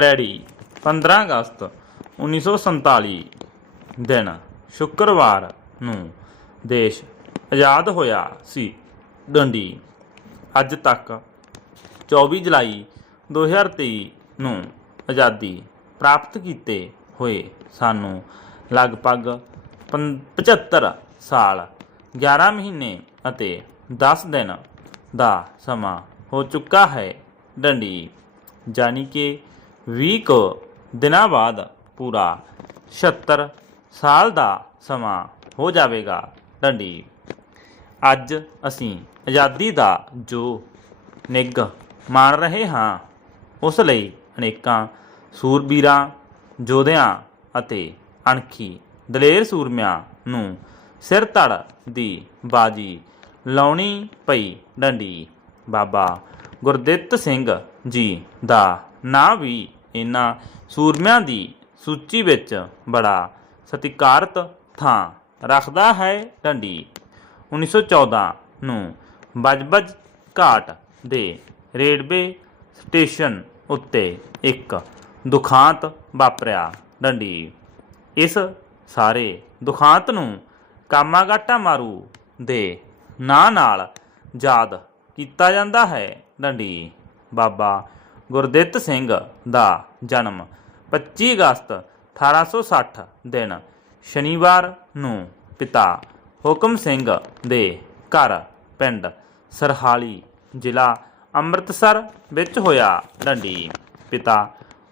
Ready. 15 ਅਗਸਤ 1947 ਦਿਨ ਸ਼ੁੱਕਰਵਾਰ ਨੂੰ ਦੇਸ਼ ਆਜ਼ਾਦ ਹੋਇਆ ਸੀ ਡੰਡੀ। ਅੱਜ ਤੱਕ 24 ਜੁਲਾਈ 2023 ਨੂੰ ਆਜ਼ਾਦੀ ਪ੍ਰਾਪਤ ਕੀਤੇ ਹੋਏ ਸਾਨੂੰ ਲਗਭਗ ਪੰ- 75 ਸਾਲ 11 ਮਹੀਨੇ ਅਤੇ 10 ਦਿਨ ਦਾ ਸਮਾਂ ਹੋ ਚੁੱਕਾ ਹੈ ਡੰਡੀ। ਜਾਨੀ ਕਿ 20 ਕੁ ਦਿਨਾਂ ਬਾਅਦ ਪੂਰਾ 76 ਸਾਲ ਦਾ ਸਮਾਂ ਹੋ ਜਾਵੇਗਾ ਡੰਡੀ। ਅੱਜ ਅਸੀਂ ਆਜ਼ਾਦੀ ਦਾ ਜੋ ਨਿੱਘ ਮਾਣ ਰਹੇ ਹਾਂ, ਉਸ ਲਈ ਅਨੇਕਾਂ ਸੂਰਬੀਰਾਂ ਯੋਧਿਆਂ ਅਤੇ ਅਣਖੀ ਦਲੇਰ ਸੂਰਮਿਆਂ ਨੂੰ ਸਿਰ ਧੜ ਦੀ ਬਾਜੀ ਲਾਉਣੀ ਪਈ ਡੰਡੀ। ਬਾਬਾ ਗੁਰਦਿੱਤ ਸਿੰਘ ਜੀ ਦਾ ਨਾਂ ਵੀ ਇਹਨਾਂ ਸੂਰਮਿਆਂ ਦੀ ਸੂਚੀ ਵਿੱਚ ਬੜਾ ਸਤਿਕਾਰਤ ਥਾਂ ਰੱਖਦਾ ਹੈ ਡੰਡੀ। 1914 ਨੂੰ ਬਜਬਜ ਘਾਟ ਦੇ ਰੇਲਵੇ ਸਟੇਸ਼ਨ ਉੱਤੇ ਇੱਕ ਦੁਖਾਂਤ ਵਾਪਰਿਆ ਡੰਡੀ। ਇਸ ਸਾਰੇ ਦੁਖਾਂਤ ਨੂੰ ਕਾਮਾਗਾਟਾ ਮਾਰੂ ਦੇ ਨਾਂ ਨਾਲ ਯਾਦ ਕੀਤਾ ਜਾਂਦਾ ਹੈ ਡੰਡੀ। ਬਾਬਾ ਗੁਰਦਿੱਤ ਸਿੰਘ ਦਾ ਜਨਮ 25 ਅਗਸਤ 1860 ਦਿਨ ਸ਼ਨੀਵਾਰ ਨੂੰ ਪਿਤਾ ਹੁਕਮ ਸਿੰਘ ਦੇ ਘਰ ਪਿੰਡ ਸਰਹਾਲੀ ਜ਼ਿਲ੍ਹਾ ਅੰਮ੍ਰਿਤਸਰ ਵਿੱਚ ਹੋਇਆ ਡੰਡੀ। ਪਿਤਾ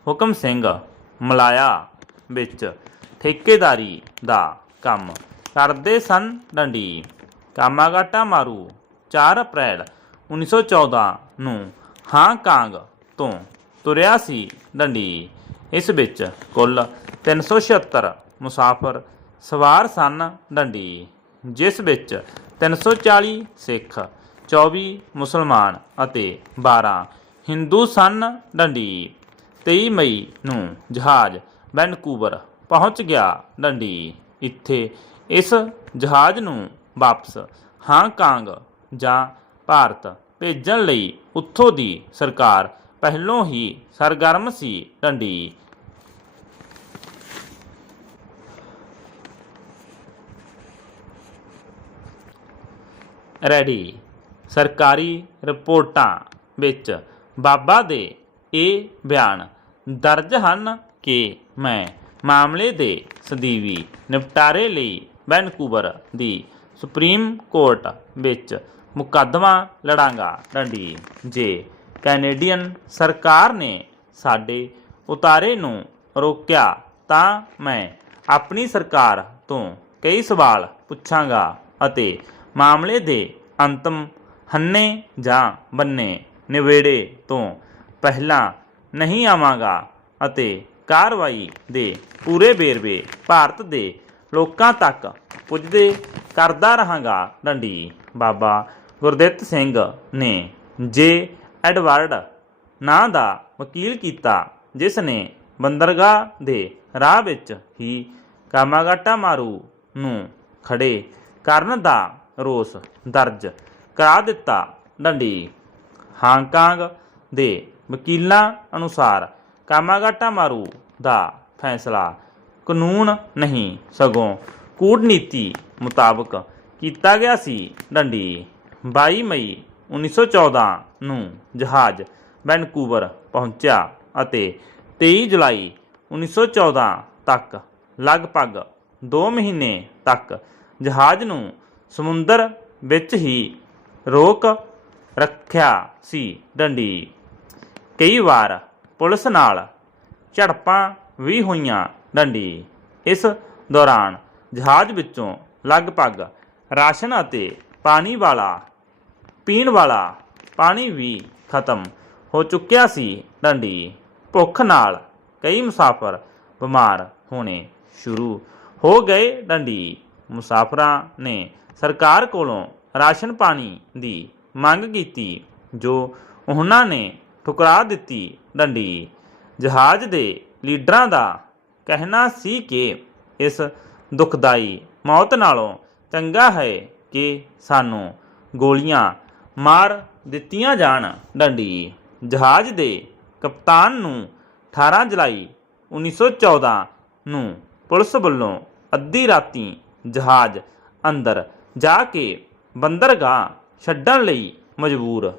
ਹੁਕਮ ਸਿੰਘ ਮਲਾਇਆ ਵਿੱਚ ਠੇਕੇਦਾਰੀ ਦਾ ਕੰਮ ਕਰਦੇ ਸਨ ਡੰਡੀ। ਕਾਮਾਗਾਟਾ ਮਾਰੂ 4 ਅਪ੍ਰੈਲ 1914 ਨੂੰ ਹਾਂਗਕਾਂਗ ਤੋਂ ਤੁਰਿਆ ਸੀ ਡੰਡੀ। ਇਸ ਵਿੱਚ ਕੁੱਲ 376 ਮੁਸਾਫਰ ਸਵਾਰ ਸਨ ਡੰਡੀ, ਜਿਸ ਵਿੱਚ 340 ਸਿੱਖ 24 ਮੁਸਲਮਾਨ ਅਤੇ 12 ਹਿੰਦੂ ਸਨ ਡੰਡੀ। 23 ਮਈ ਨੂੰ ਜਹਾਜ਼ ਵੈਨਕੂਵਰ ਪਹੁੰਚ ਗਿਆ ਡੰਡੀ। ਇੱਥੇ ਇਸ ਜਹਾਜ਼ ਨੂੰ ਵਾਪਸ ਹਾਂਗਕਾਂਗ ਜਾਂ ਭਾਰਤ ਭੇਜਣ ਲਈ ਉੱਥੋਂ ਦੀ ਸਰਕਾਰ ਪਹਿਲੋਂ ਹੀ ਸਰਗਰਮ ਸੀ ਡੰਡੀ। ਰੈਡੀ। ਸਰਕਾਰੀ ਰਿਪੋਰਟਾਂ ਵਿੱਚ ਬਾਬਾ ਦੇ ਇਹ ਬਿਆਨ ਦਰਜ ਹਨ ਕਿ ਮੈਂ ਮਾਮਲੇ ਦੇ ਸਦੀਵੀ ਨਿਪਟਾਰੇ ਲਈ ਵੈਨਕੂਵਰ ਦੀ ਸੁਪਰੀਮ ਕੋਰਟ ਵਿੱਚ ਮੁਕੱਦਮਾ ਲੜਾਂਗਾ। ਡੰਡੀ, ਜੇ ਕੈਨੇਡੀਅਨ ਸਰਕਾਰ ਨੇ ਸਾਡੇ ਉਤਾਰੇ ਨੂੰ ਰੋਕਿਆ, ਤਾਂ ਮੈਂ ਆਪਣੀ ਸਰਕਾਰ ਤੋਂ ਕਈ ਸਵਾਲ ਪੁੱਛਾਂਗਾ ਅਤੇ ਮਾਮਲੇ ਦੇ ਅੰਤਮ ਹੰਨੇ ਜਾਂ ਬੰਨੇ ਨਿਵੇੜੇ ਤੋਂ ਪਹਿਲਾਂ ਨਹੀਂ ਆਵਾਂਗਾ ਅਤੇ ਕਾਰਵਾਈ ਦੇ ਪੂਰੇ ਵੇਰਵੇ ਭਾਰਤ ਦੇ ਲੋਕਾਂ ਤੱਕ ਪੁੱਜਦੇ ਕਰਦਾ ਰਹਾਂਗਾ। ਡੰਡੀ ਬਾਬਾ ਗੁਰਦਿੱਤ ਸਿੰਘ ਨੇ ਜੇ ਐਡਵਰਡ ਨਾਂ ਦਾ ਵਕੀਲ ਕੀਤਾ, ਜਿਸ ਨੇ ਬੰਦਰਗਾਹ ਦੇ ਰਾਹ ਵਿੱਚ ਹੀ ਕਾਮਾਗਾਟਾ ਮਾਰੂ ਨੂੰ ਖੜੇ ਕਰਨ ਦਾ ਰੋਸ ਦਰਜ ਕਰਾ ਦਿੱਤਾ। ਡੰਡੀ ਹਾਂਗਕਾਂਗ ਦੇ ਵਕੀਲਾਂ ਅਨੁਸਾਰ ਕਾਮਾਗਾਟਾ ਮਾਰੂ ਦਾ ਫੈਸਲਾ ਕਾਨੂੰਨ ਨਹੀਂ, ਸਗੋਂ ਕੂਟਨੀਤੀ ਮੁਤਾਬਕ ਕੀਤਾ ਗਿਆ ਸੀ। ਡੰਡੀ 22 ਮਈ 1914 ਨੂੰ ਜਹਾਜ਼ ਵੈਨਕੂਵਰ ਪਹੁੰਚਿਆ ਅਤੇ 23 ਜੁਲਾਈ 1914 ਤੱਕ ਲਗਭਗ 2 ਮਹੀਨੇ ਤੱਕ ਜਹਾਜ਼ ਨੂੰ ਸਮੁੰਦਰ ਵਿੱਚ ਹੀ ਰੋਕ ਰੱਖਿਆ ਸੀ ਡੰਡੀ। ਕਈ ਵਾਰ ਪੁਲਿਸ ਨਾਲ ਝੜਪਾਂ ਵੀ ਹੋਈਆਂ ਡੰਡੀ। ਇਸ ਦੌਰਾਨ ਜਹਾਜ਼ ਵਿੱਚੋਂ ਲਗਭਗ ਰਾਸ਼ਨ ਅਤੇ ਪਾਣੀ ਵਾਲਾ ਪੀਣ ਵਾਲਾ ਪਾਣੀ ਵੀ ਖਤਮ ਹੋ ਚੁੱਕਿਆ ਸੀ। ਡੰਡੀ ਭੁੱਖ ਨਾਲ ਕਈ ਮੁਸਾਫਰ ਬਿਮਾਰ ਹੋਣੇ ਸ਼ੁਰੂ ਹੋ ਗਏ। ਡੰਡੀ ਮੁਸਾਫਰਾਂ ਨੇ ਸਰਕਾਰ ਕੋਲੋਂ ਰਾਸ਼ਨ ਪਾਣੀ ਦੀ ਮੰਗ ਕੀਤੀ, ਜੋ ਉਹਨਾਂ ਨੇ ਠੁਕਰਾ ਦਿੱਤੀ। ਡੰਡੀ ਜਹਾਜ਼ ਦੇ ਲੀਡਰਾਂ ਦਾ ਕਹਿਣਾ ਸੀ ਕਿ ਇਸ ਦੁਖਦਾਈ ਮੌਤ ਨਾਲੋਂ ਚੰਗਾ ਹੈ ਕਿ ਸਾਨੂੰ ਗੋਲੀਆਂ ਮਾਰ ਦਿੱਤੀਆਂ ਜਾਣ। ਡੰਡੀ, ਜਹਾਜ਼ ਦੇ ਕਪਤਾਨ ਨੂੰ 18 ਜੁਲਾਈ 1914 ਨੂੰ ਪੁਲਿਸ ਵੱਲੋਂ ਅੱਧੀ ਰਾਤੀ ਜਹਾਜ਼ ਅੰਦਰ ਜਾ ਕੇ ਬੰਦਰਗਾਹ ਛੱਡਣ ਲਈ ਮਜਬੂਰ